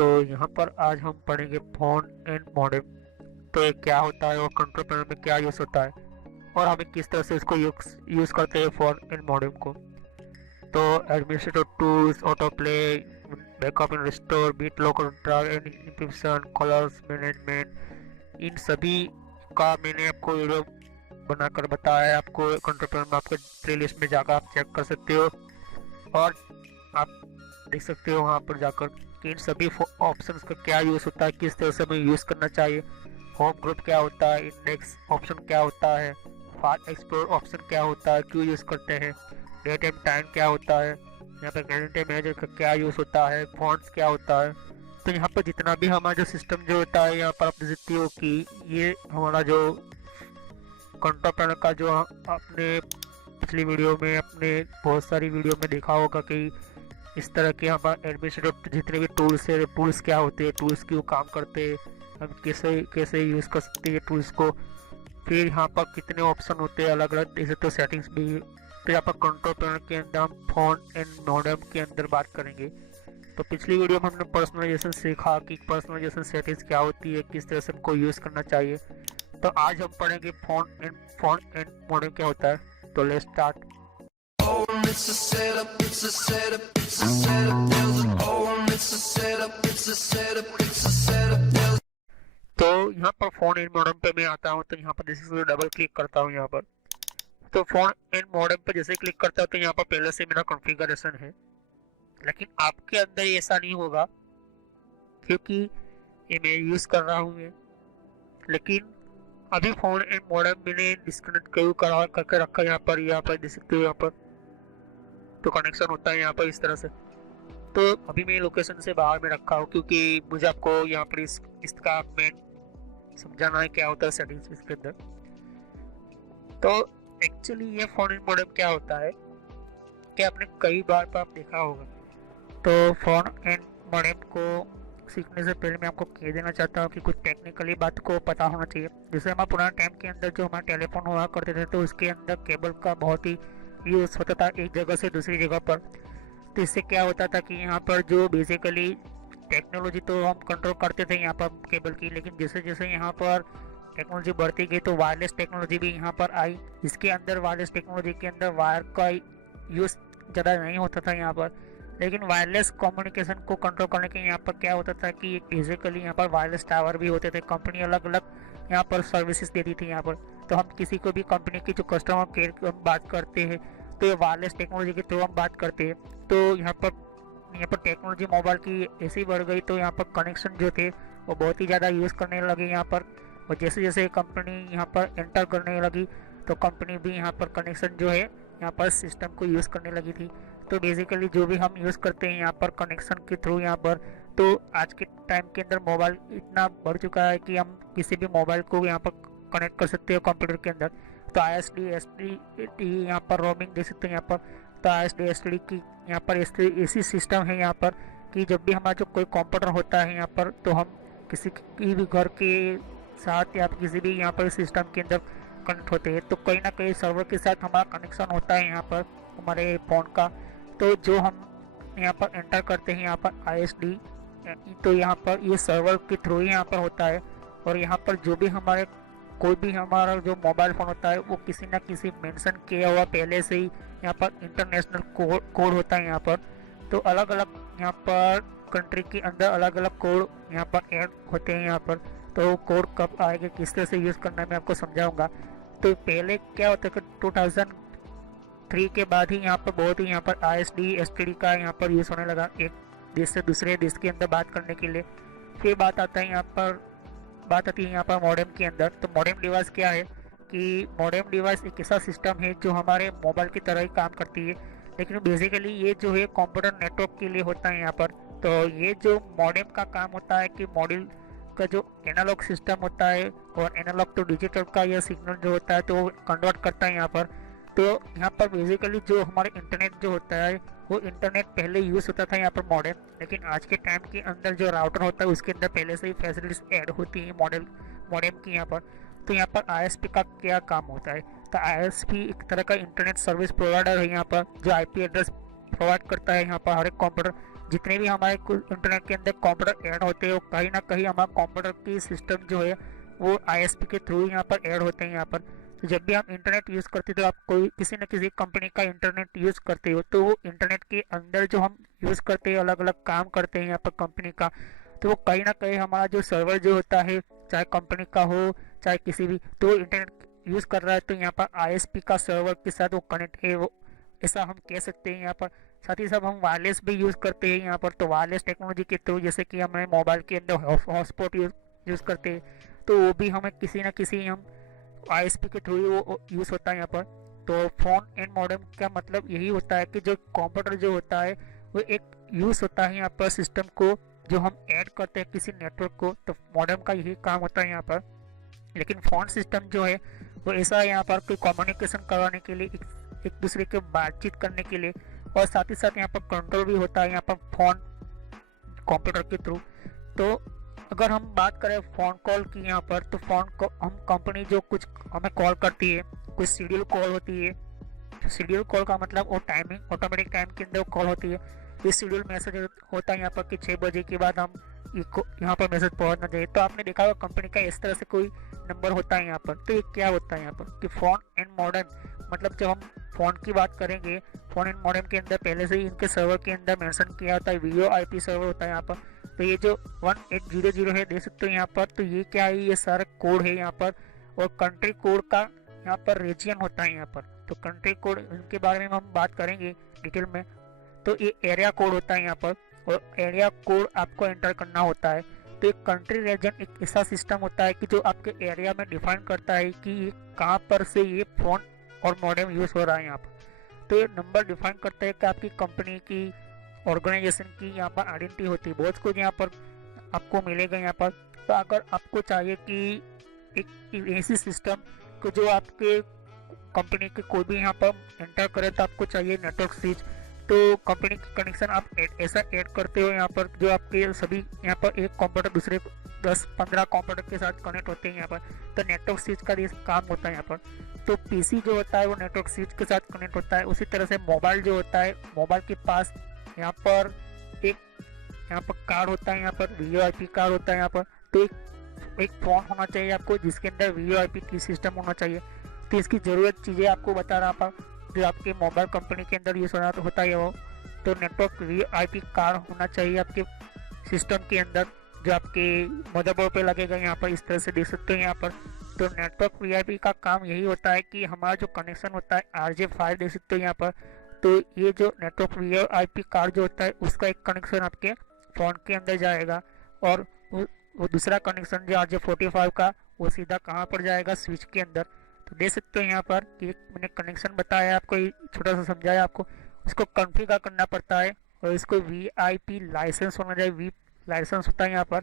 तो यहाँ पर आज हम पढ़ेंगे फोन एंड मॉडेम। तो ये क्या होता है और कंट्रोल पैनल में क्या यूज़ होता है और हमें किस तरह से इसको यूज़ करते हैं फोन एंड मॉडेम को। तो administrative tools, auto play, backup and restore, BitLocker control and encryption, colours management, इन सभी का मैंने आपको वीडियो बनाकर बताया है। आपको कंट्रोल पैनल में आपके प्लेलिस्ट में जाकर आप चेक कर सकते हो और आप देख सकते हो वहाँ पर जाकर कि इन सभी ऑप्शंस का क्या यूज़ होता है, किस तरह से हमें यूज़ करना चाहिए। होम ग्रुप क्या होता है, इंडेक्स ऑप्शन क्या होता है, फास्ट एक्सप्लोर ऑप्शन क्या होता है, क्यों यूज़ करते हैं, डेट एंड टाइम क्या होता है, यहाँ पर कैलेंडर मैनेजर का क्या यूज़ होता है, फॉन्ट्स क्या होता है। तो यहाँ पर जितना भी हमारा जो सिस्टम जो होता है, यहाँ पर आप देख सकते हो कि ये हमारा जो कंट्रोल पैनल का जो आपने पिछली वीडियो में, अपने बहुत सारी वीडियो में देखा होगा कि इस तरह के हमारे एडमिनिस्ट्रेटिव जितने भी टूल्स है, टूल्स क्या होते हैं, टूल्स क्यों काम करते हैं, हम कैसे कैसे यूज़ कर सकते हैं टूल्स को। फिर यहाँ पर कितने ऑप्शन होते हैं अलग अलग, जैसे तो सेटिंग्स भी। फिर यहाँ पर कंट्रोल पैनल के अंदर हम फोन एंड मॉडेम के अंदर बात करेंगे। तो पिछली वीडियो में हमने पर्सनलाइजेशन सीखा कि पर्सनलाइजेशन सेटिंग्स क्या होती है, किस तरह से हमको यूज़ करना चाहिए। तो आज हम पढ़ेंगे फोन एंड मॉडेम क्या होता है। तो let's start. It's a setup, it's a setup, it's a setup, there's an it's a setup, it's a setup, it's a setup, there's तो यहाँ पर फोन एंड मॉडेम पे मैं आता हूँ। तो यहाँ पर जैसे डबल क्लिक करता हूँ यहाँ पर, तो फोन एंड मॉडेम पे जैसे क्लिक करता हूँ तो यहाँ पर पहले से मेरा कॉन्फ़िगरेशन है। लेकिन आपके अंदर ऐसा नहीं होगा क्योंकि ये मैं यूज़ कर रहा हूँ। लेकिन अभी फोन एंड मॉडेम मैंने डिस्कनेक्ट करके रखा यहाँ पर देख सकते हो यहाँ पर। तो कनेक्शन होता है यहाँ पर इस तरह से। तो अभी मैं लोकेशन से बाहर में रखा हूँ क्योंकि मुझे आपको यहाँ पर इसका मेन समझाना है क्या होता है सेटिंग्स इसके अंदर। तो एक्चुअली ये फोन एंड मॉडेम क्या होता है कि आपने कई बार पर आप देखा होगा। तो फोन एंड मॉडेम को सीखने से पहले मैं आपको कह देना चाहता हूँ कि कुछ टेक्निकली बात को पता होना चाहिए। जैसे हमारे पुराने टाइम के अंदर जो हमारा टेलीफोन हुआ करते थे, तो उसके अंदर केबल का बहुत ही यूज़ होता था एक जगह से दूसरी जगह पर। तो इससे क्या होता था कि यहाँ पर जो बेसिकली टेक्नोलॉजी तो हम कंट्रोल करते थे यहाँ पर केबल की, लेकिन जैसे जैसे यहाँ पर टेक्नोलॉजी बढ़ती गई तो वायरलेस टेक्नोलॉजी भी यहाँ पर आई। इसके अंदर वायरलेस टेक्नोलॉजी के अंदर वायर का यूज़ ज़्यादा नहीं होता था यहाँ पर। लेकिन वायरलेस कम्युनिकेशन को कंट्रोल करने के यहाँ पर क्या होता था कि बेसिकली यहाँ पर वायरलेस टावर भी होते थे। कंपनी अलग अलग यहाँ पर सर्विसेज देती थी यहाँ पर। तो हम किसी को भी कंपनी की जो कस्टमर केयर की हम बात करते हैं तो ये वायरलेस टेक्नोलॉजी के थ्रू हम बात करते हैं। तो यहाँ पर टेक्नोलॉजी मोबाइल की ऐसी बढ़ गई तो यहाँ पर कनेक्शन जो थे वो बहुत ही ज़्यादा यूज़ करने लगे यहाँ पर। और जैसे जैसे कंपनी यहाँ पर एंटर करने लगी तो कंपनी भी यहाँ पर कनेक्शन जो है यहाँ पर सिस्टम को यूज़ करने लगी थी। तो बेसिकली जो भी हम यूज़ करते हैं यहाँ पर कनेक्शन के थ्रू यहाँ पर, तो आज के टाइम के अंदर मोबाइल इतना बढ़ चुका है कि हम किसी भी मोबाइल को यहाँ पर कनेक्ट कर सकते हो कंप्यूटर के अंदर। तो ISD यहाँ पर रोमिंग दे सकते हैं यहाँ पर। तो ISD की यहाँ पर ऐसी सिस्टम है यहाँ पर कि जब भी हमारा जो कोई कंप्यूटर होता है यहाँ पर, तो हम किसी की भी घर के साथ या किसी भी यहाँ पर सिस्टम के अंदर कनेक्ट होते हैं तो कहीं ना कहीं सर्वर के साथ हमारा कनेक्शन होता है यहाँ पर हमारे फ़ोन का। तो जो हम यहाँ पर एंटर करते हैं यहाँ पर ISD, तो यहाँ पर ये सर्वर के थ्रू ही यहाँ पर होता है। और यहाँ पर जो भी हमारे कोई भी हमारा जो मोबाइल फ़ोन होता है वो किसी ना किसी मेंशन किया हुआ पहले से ही यहाँ पर इंटरनेशनल कोड होता है यहाँ पर। तो अलग अलग यहाँ पर कंट्री के अंदर अलग अलग कोड यहाँ पर ऐड होते हैं यहाँ पर। तो कोड कब आएगा, किस तरह से यूज़ करना है मैं आपको समझाऊंगा। तो पहले क्या होता है कि 2003 के बाद ही यहाँ पर बहुत ही यहाँ पर ISD STD का यहाँ पर यूज़ होने लगा एक देश से दूसरे देश के अंदर बात करने के लिए। फिर बात आती है यहाँ पर मॉडेम के अंदर। तो मॉडेम डिवाइस क्या है कि मॉडेम डिवाइस एक ऐसा सिस्टम है जो हमारे मोबाइल की तरह ही काम करती है, लेकिन बेसिकली ये जो है कंप्यूटर नेटवर्क के लिए होता है यहाँ पर। तो ये जो मॉडेम का काम होता है कि मॉड्यूल का जो एनालॉग सिस्टम होता है और एनालॉग टू डिजिटल का यह सिग्नल जो होता है तो वो कन्वर्ट करता है यहाँ पर। तो यहाँ पर बेसिकली जो हमारे इंटरनेट जो होता है वो इंटरनेट पहले यूज़ होता था यहाँ पर मॉडेम, लेकिन आज के टाइम के अंदर जो राउटर होता है उसके अंदर पहले से ही फैसिलिटीज ऐड होती हैं मॉडेम की यहाँ पर। तो यहाँ पर ISP का क्या काम होता है, तो ISP एक तरह का इंटरनेट सर्विस प्रोवाइडर है यहाँ पर, जो IP एड्रेस प्रोवाइड करता है यहाँ पर हर एक कंप्यूटर जितने भी हमारे इंटरनेट के अंदर कंप्यूटर ऐड होते हैं वो कहीं ना कहीं हमारा कंप्यूटर की सिस्टम जो है वो आईएसपी के थ्रू यहाँ पर ऐड होते हैं यहाँ पर। तो जब भी हम इंटरनेट यूज़ करते हो तो आप कोई किसी न किसी कंपनी का इंटरनेट यूज़ करते हो तो वो इंटरनेट के अंदर जो हम यूज़ करते हैं अलग अलग काम करते हैं यहाँ पर कंपनी का, तो वो कहीं ना कहीं हमारा जो सर्वर जो होता है चाहे कंपनी का हो चाहे किसी भी, तो इंटरनेट यूज़ कर रहा है तो यहाँ पर आईएसपी का सर्वर के साथ वो कनेक्ट है, वो ऐसा हम कह सकते हैं यहाँ पर। साथ ही साथ हम वायरलेस भी यूज़ करते हैं यहाँ पर, तो वायरलेस टेक्नोलॉजी के थ्रू जैसे कि हमें मोबाइल के अंदर हॉटस्पॉट यूज़ करते हैं तो वो भी हमें किसी ना किसी हम आईएसपी के थ्रू ही वो यूज़ होता है यहाँ पर। तो फोन एंड मॉडेम का मतलब यही होता है कि जो कंप्यूटर जो होता है वो एक यूज़ होता है यहाँ पर सिस्टम को जो हम ऐड करते हैं किसी नेटवर्क को, तो मॉडेम का यही काम होता है यहाँ पर। लेकिन फोन सिस्टम जो है वो ऐसा है यहाँ पर कोई कम्युनिकेशन करवाने के लिए एक दूसरे के बातचीत करने के लिए, और साथ ही साथ यहाँ पर कंट्रोल भी होता है यहाँ पर फोन कंप्यूटर के थ्रू। तो अगर हम बात करें फ़ोन कॉल की यहाँ पर, तो फ़ोन को हम कंपनी जो कुछ हमें कॉल करती है कुछ शेड्यूल कॉल होती है, शेड्यूल कॉल का मतलब वो टाइमिंग ऑटोमेटिक टाइम के अंदर कॉल होती है। इस शेड्यूल मैसेज होता है यहाँ पर कि 6 बजे के बाद हम यहाँ पर मैसेज पहुँचना चाहिए। तो आपने देखा होगा कंपनी का इस तरह से कोई नंबर होता है यहाँ पर। तो ये क्या होता है यहाँ पर कि फ़ोन एंड मॉडेम मतलब जब हम फ़ोन की बात करेंगे फ़ोन एंड मॉडेम के अंदर पहले से ही इनके सर्वर के अंदर मेंशन किया होता है वीओआईपी सर्वर होता है यहाँ पर। तो ये जो 1800 है देख सकते हो यहाँ पर, तो ये क्या है, ये सारा कोड है यहाँ पर, और कंट्री कोड का यहाँ पर रीजन होता है यहाँ पर। तो कंट्री कोड इनके बारे में हम बात करेंगे डिटेल में। तो ये एरिया कोड होता है यहाँ पर, और एरिया कोड आपको एंटर करना होता है। तो एक कंट्री रीजन एक ऐसा सिस्टम होता है कि जो आपके एरिया में डिफाइन करता है कि ये कहाँ पर से ये फ़ोन और मॉडेम यूज़ हो रहा है यहाँ पर। तो ये नंबर डिफाइन करता है कि आपकी कंपनी की ऑर्गेनाइजेशन की यहाँ पर आइडेंटिटी होती है, बहुत कुछ यहाँ पर आपको मिलेगा यहाँ पर। तो अगर आपको चाहिए कि एक ऐसी सिस्टम को जो आपके कंपनी के कोई भी यहाँ पर एंटर करे तो आपको चाहिए नेटवर्क स्विच। तो कंपनी की कनेक्शन आप ऐसा ऐड करते हो यहाँ पर जो आपके सभी यहाँ पर एक कंप्यूटर दूसरे 10-15 कंप्यूटर के साथ कनेक्ट होते हैं यहाँ पर। तो नेटवर्क स्विच का ये काम होता है यहाँ पर। तो पीसी जो होता है वो नेटवर्क स्विच के साथ कनेक्ट होता है। उसी तरह से मोबाइल जो होता है मोबाइल के पास यहाँ पर यहाँ पर कार्ड होता है, यहाँ पर वीओआईपी कार्ड होता है यहाँ पर। तो एक फ़ोन होना चाहिए आपको जिसके अंदर वीओआईपी की सिस्टम होना चाहिए। तो इसकी ज़रूरत चीज़ें आपको बता रहा था जो आपके मोबाइल कंपनी के अंदर यूज़ होता है वो। तो नेटवर्क वीओआईपी कार्ड होना चाहिए आपके सिस्टम के अंदर जो आपके मदरबोर्ड पे लगेगा यहाँ पर, इस तरह से देख सकते हो यहाँ पर। तो नेटवर्क वीआईपी का काम यही होता है कि हमारा जो कनेक्शन होता है RJ5 देख सकते हो यहाँ पर। तो ये जो नेटवर्क वीआईपी कार्ड जो होता है उसका एक कनेक्शन आपके फ़ोन के अंदर जाएगा, और वो दूसरा कनेक्शन जो RJ45 का वो सीधा कहाँ पर जाएगा, स्विच के अंदर। तो देख सकते हो यहाँ पर कि मैंने कनेक्शन बताया आपको, छोटा सा समझाया आपको, उसको कॉन्फ़िगर करना पड़ता है और इसको वीआईपी लाइसेंस होना चाहिए, वी लाइसेंस होता है यहाँ पर,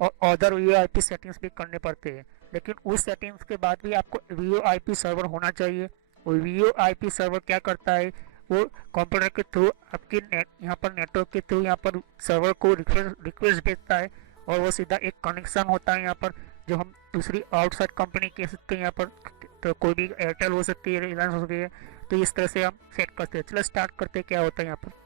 और अदर वीओआईपी सेटिंग्स भी करने पड़ते हैं। लेकिन उस सेटिंग्स के बाद भी आपको वीओआईपी सर्वर होना चाहिए। और वीओआईपी सर्वर क्या करता है, वो कंप्यूटर के थ्रू आपके यहाँ पर नेटवर्क के थ्रू यहाँ पर सर्वर को रिक्वेस्ट भेजता है, और वो सीधा एक कनेक्शन होता है यहाँ पर जो हम दूसरी आउटसाइड कंपनी कह सकते हैं यहाँ पर। तो कोई भी एयरटेल हो सकती है, रिलायंस हो सकती है। तो इस तरह से हम सेट करते हैं। चलो स्टार्ट करते हैं क्या होता है यहाँ पर।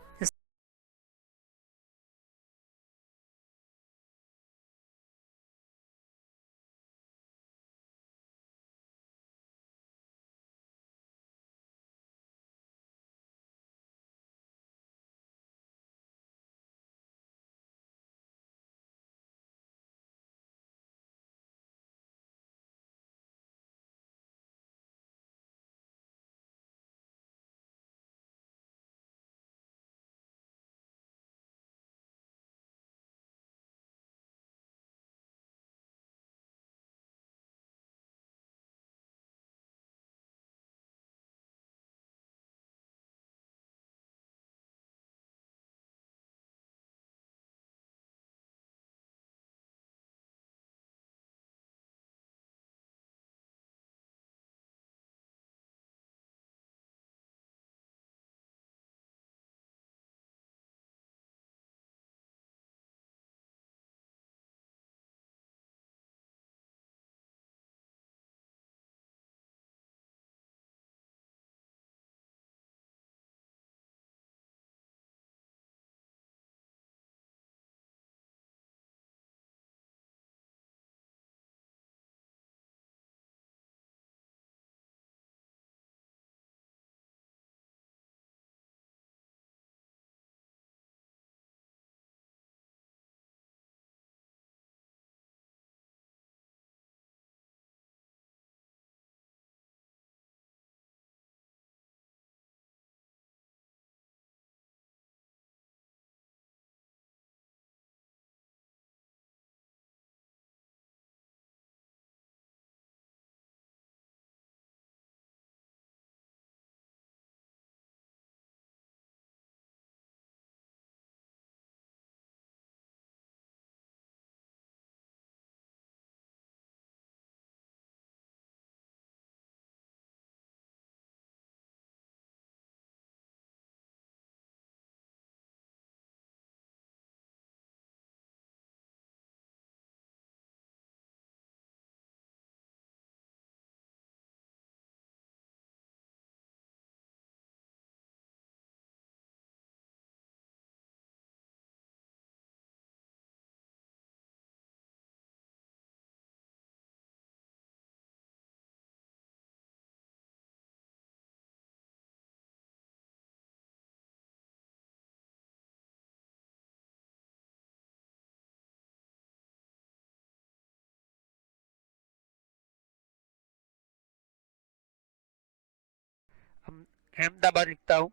अहमदाबाद लिखता हूँ।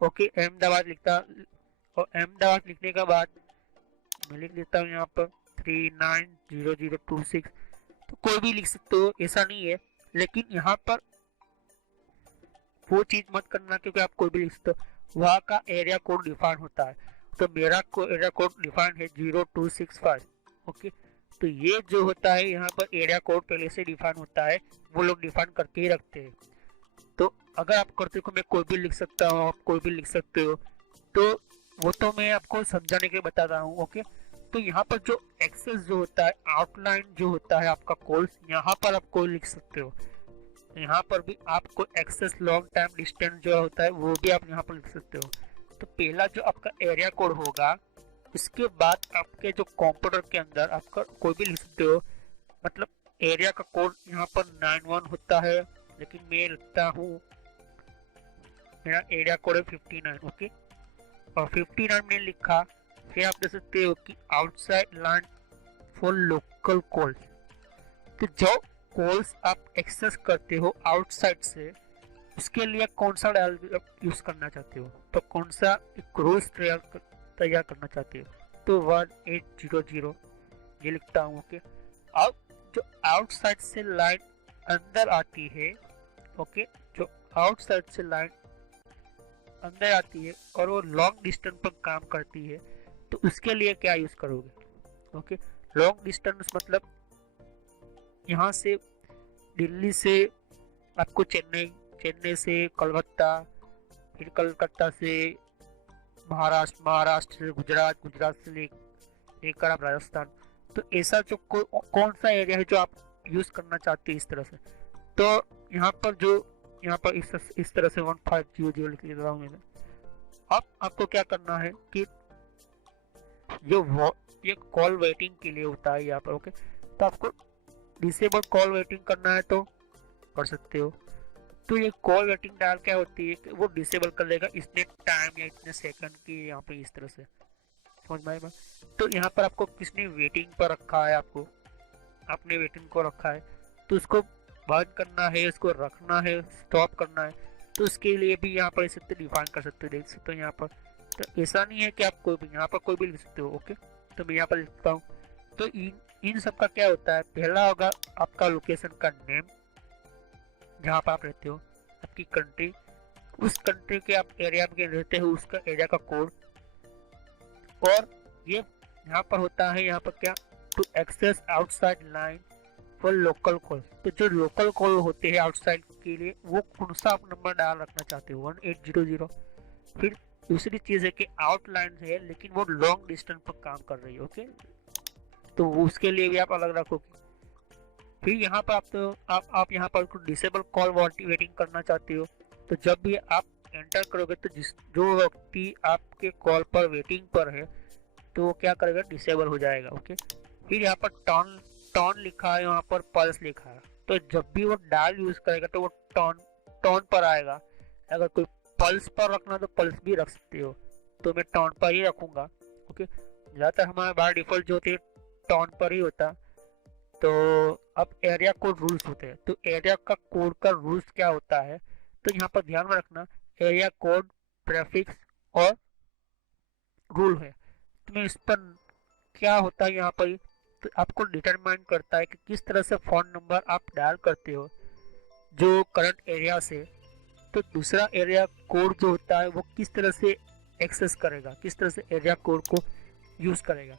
ओके, अहमदाबाद लिखता, और अहमदाबाद लिखने के बाद मैं लिख देता हूँ यहाँ पर 390026। तो कोई भी लिख सकते हो, ऐसा नहीं है, लेकिन यहाँ पर वो चीज मत करना क्योंकि आप कोई भी लिख सकते हो, वहाँ का एरिया कोड डिफाइन होता है। तो मेरा एरिया कोड डिफाइन है 0265। ओके, तो ये जो होता है यहाँ पर एरिया कोड पहले से डिफाइन होता है, वो लोग डिफाइन करके ही रखते हैं। तो अगर आप करते हो मैं कोई भी लिख सकता हूँ, आप कोई भी लिख सकते हो, तो वो तो मैं आपको समझाने के बता रहा हूँ। ओके, तो यहाँ पर जो एक्सेस जो होता है, आउटलाइन जो होता है आपका कोर्स, यहाँ पर आप कोई लिख सकते हो। यहाँ पर भी आपको एक्सेस लॉन्ग टाइम डिस्टेंस जो होता है वो भी आप यहाँ पर लिख सकते हो। तो पहला जो आपका एरिया कोड होगा, उसके बाद आपके जो कंप्यूटर के अंदर आपका कोई भी लिख सकते हो। मतलब एरिया का कोड यहाँ पर 91 होता है, लेकिन मैं लिखता हूँ, मेरा एरिया कोड है 59। ओके, और 59 मैंने लिखा। फिर आप देख सकते हो कि outside line for local calls. तो जो कॉल्स आप एक्सेस करते हो आउटसाइड से, उसके लिए कौन सा डायल यूज करना चाहते हो, तो कौन सा एक रूल्स तैयार करना चाहते हो, तो 1800 ये लिखता हूँ। ओके, अब जो आउटसाइड से लाइन अंदर आती है, ओके, जो आउटसाइड से लाइन अंदर आती है और वो लॉन्ग डिस्टेंस पर काम करती है, तो उसके लिए क्या यूज करोगे। ओके, लॉन्ग डिस्टेंस मतलब यहाँ से दिल्ली से आपको चेन्नई, चेन्नई से कलकत्ता, फिर कलकत्ता से महाराष्ट्र, महाराष्ट्र से गुजरात, गुजरात से लेकर आप राजस्थान। तो ऐसा जो कौन सा एरिया है जो आप यूज करना चाहते हैं इस तरह से। तो यहाँ पर जो यहाँ पर इस तरह से 1500 लिख रहा हूँ मैंने। अब आपको क्या करना है कि ये कॉल वेटिंग के लिए होता है यहाँ पर। ओके, तो आपको डिसेबल कॉल वेटिंग करना है तो कर सकते हो। तो ये कॉल वेटिंग डाल क्या होती है कि वो डिसेबल कर लेगा इतने टाइम या इतने सेकंड की, यहाँ पे इस तरह से, समझ में आएगा। तो यहाँ पर आपको किसने वेटिंग पर रखा है, आपको अपने वेटिंग को रखा है, तो उसको बंद करना है, उसको रखना है, स्टॉप करना है, तो उसके लिए भी यहाँ पर इसे डिफाइन कर सकते हो, देख सकते हो यहाँ पर। तो ऐसा नहीं है कि आप कोई भी यहाँ पर कोई भी लिख सकते हो। ओके, तो मैं यहाँ पर लिखता हूँ। तो इन सब का क्या होता है, पहला होगा आपका लोकेशन का नेम, जहाँ पर आप रहते हो, आपकी कंट्री, उस कंट्री के आप एरिया में रहते हो उसका एरिया का कोड, और ये यहाँ पर होता है यहाँ पर क्या, to access outside line for local call. तो जो लोकल कॉल होते हैं आउटसाइड के लिए, वो कौन सा आप नंबर डाल रखना चाहते हो, 1800। फिर दूसरी चीज है कि आउटलाइन है लेकिन वो लॉन्ग डिस्टेंस पर काम कर रही है। ओके, तो उसके लिए भी आप अलग रखोगे। फिर यहाँ पर आप यहाँ पर डिसेबल कॉल वेटिंग करना चाहते हो, तो जब भी आप एंटर करोगे तो जो व्यक्ति आपके कॉल पर वेटिंग पर है, तो वो क्या करेगा, डिसेबल हो जाएगा। ओके, फिर यहाँ पर टॉन लिखा है, यहाँ पर पल्स लिखा है, तो जब भी वो डायल यूज करेगा तो वो टॉन पर आएगा। अगर कोई पल्स पर रखना तो पल्स भी रख सकते हो, तो मैं टॉन पर ही रखूंगा। ओके, ज़्यादातर हमारा बाय डिफॉल्ट जो होती है टॉन पर ही होता। तो अब एरिया कोड रूल्स होते हैं, तो एरिया का कोड का रूल्स क्या होता है, तो यहाँ पर ध्यान में रखना, एरिया कोड, प्रेफिक्स और रूल है। तो मैं इस पर क्या होता है यहाँ पर, तो आपको डिटरमाइन करता है कि किस तरह से फोन नंबर आप डायल करते हो जो करंट एरिया से, तो दूसरा एरिया कोड जो होता है वो किस तरह से एक्सेस करेगा, किस तरह से एरिया कोड को यूज करेगा।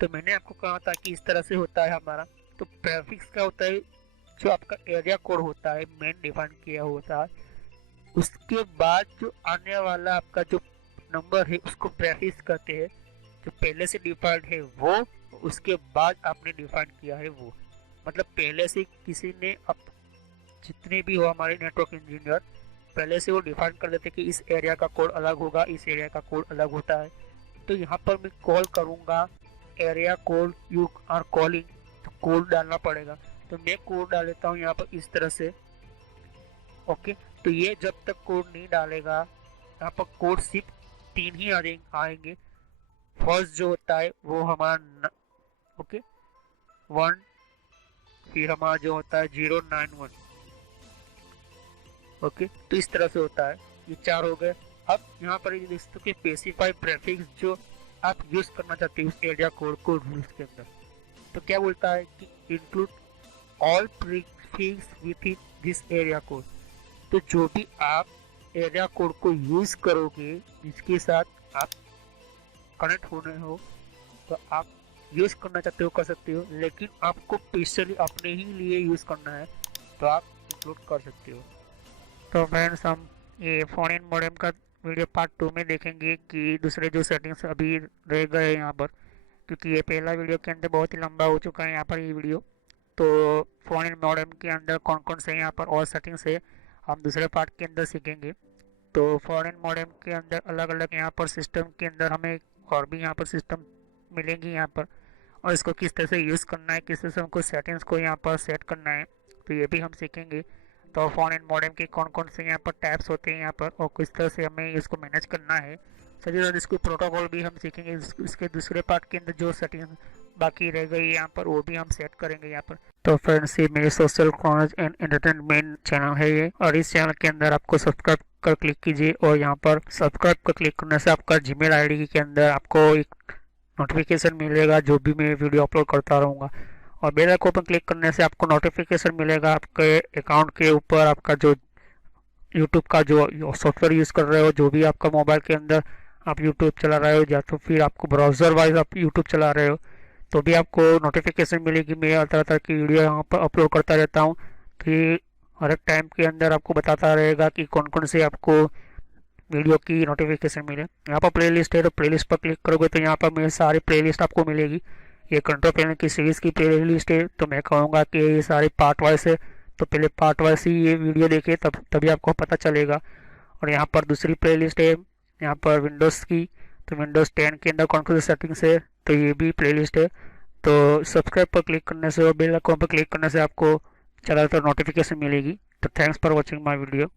तो मैंने आपको कहा था कि इस तरह से होता है हमारा। तो प्रेफिक्स क्या होता है, जो आपका एरिया कोड होता है मेन डिफाइन किया होता है, उसके बाद जो आने वाला आपका जो नंबर है उसको प्रेफिक्स कहते हैं, जो पहले से डिफाइंड है वो, उसके बाद आपने डिफाइन किया है वो। मतलब पहले से किसी ने, अब जितने भी हो हमारे नेटवर्क इंजीनियर, पहले से वो डिफाइन कर देते कि इस एरिया का कोड अलग होगा, इस एरिया का कोड अलग होता है। तो यहाँ पर मैं कॉल करूँगा area code, you are calling, तो कोड डालना पड़ेगा। तो मैं कोड डाल देता हूँ यहाँ पर इस तरह से। ओके, तो ये जब तक कोड नहीं डालेगा, यहाँ पर कोड सिर्फ 3 ही आएंगे। फर्स्ट जो होता है वो हमारा ओके 1, फिर हमारा जो होता है 091, ओके, तो इस तरह से होता है। ये 4 हो गए। अब यहाँ पर ये दोस्तों के स्पेसिफाई प्रीफिक्स जो आप यूज करना चाहते हो उस एरिया कोड को रूल्स के अंदर, तो क्या बोलता है कि include all prefix with in this area code. तो जो भी आप एरिया कोड को यूज करोगे जिसके साथ आप कनेक्ट होने हो, तो आप यूज करना चाहते हो कर सकते हो, लेकिन आपको स्पेशली अपने ही लिए यूज करना है तो आप इंक्लूड कर सकते हो। तो फ्रेंड्स, हम ये फोन इन मॉडेम का वीडियो पार्ट 2 में देखेंगे कि दूसरे जो सेटिंग्स अभी रह गए यहाँ पर, क्योंकि ये पहला वीडियो के अंदर बहुत ही लंबा हो चुका है यहाँ पर ये वीडियो। तो फोन इन मॉडेम के अंदर कौन कौन से यहाँ पर और सेटिंग्स है हम दूसरे पार्ट के अंदर सीखेंगे। तो फोन इन मॉडेम के अंदर अलग अलग यहाँ पर सिस्टम के अंदर हमें और भी यहाँ पर सिस्टम मिलेंगी यहाँ पर, और इसको किस तरह से यूज़ करना है, किस तरह से हमको सेटिंग्स को यहाँ पर सेट करना है, तो ये भी हम सीखेंगे। तो फोन इन मॉडेम के कौन कौन से यहाँ पर टैब्स होते हैं यहाँ पर और किस तरह से हमें इसको मैनेज करना है, साथ ही साथ इसको प्रोटोकॉल भी हम सीखेंगे। इसके दूसरे पार्ट के अंदर जो सेटिंग बाकी रह गई यहाँ पर वो भी हम सेट करेंगे यहाँ पर। तो फ्रेंड्स, ये मेरे social knowledge and entertainment channel है ये, और इस चैनल के अंदर आपको सब्सक्राइब कर क्लिक कीजिए, और यहाँ पर सब्सक्राइब कर क्लिक करने से आपका जीमेल आईडी के अंदर आपको एक नोटिफिकेशन मिलेगा जो भी मैं वीडियो अपलोड करता रहूँगा, और बेल आइकन पर क्लिक करने से आपको नोटिफिकेशन मिलेगा आपके अकाउंट के ऊपर। आपका जो यूट्यूब का जो सॉफ्टवेयर यूज़ कर रहे हो, जो भी आपका मोबाइल के अंदर आप यूट्यूब चला रहे हो या तो फिर आपको ब्राउज़र वाइज आप यूट्यूब चला रहे हो, तो भी आपको नोटिफिकेशन मिलेगी। मैं तरह तरह की वीडियो यहाँ पर अपलोड करता रहता हूँ, तो ये हर एक टाइम के अंदर आपको बताता रहेगा कि कौन कौन से आपको वीडियो की नोटिफिकेशन मिले। यहाँ पर प्लेलिस्ट है, तो प्लेलिस्ट पर क्लिक करोगे तो यहाँ पर मेरी सारी प्लेलिस्ट आपको मिलेगी। ये कंट्रोल पैनल की सीरीज़ की प्लेलिस्ट है, तो मैं कहूँगा कि ये सारी पार्ट वाइज है, तो पहले पार्ट वाइज ही ये वीडियो देखिए तभी आपको पता चलेगा। और यहाँ पर दूसरी प्लेलिस्ट है यहाँ पर विंडोज़ की, तो विंडोज़ 10 के अंदर कौन कौन सी सेटिंग्स है, तो ये भी प्लेलिस्ट है। तो सब्सक्राइब पर क्लिक करने से और बेल आइकन पर क्लिक करने से आपको ज़्यादातर नोटिफिकेशन मिलेगी। तो thanks for watching my video.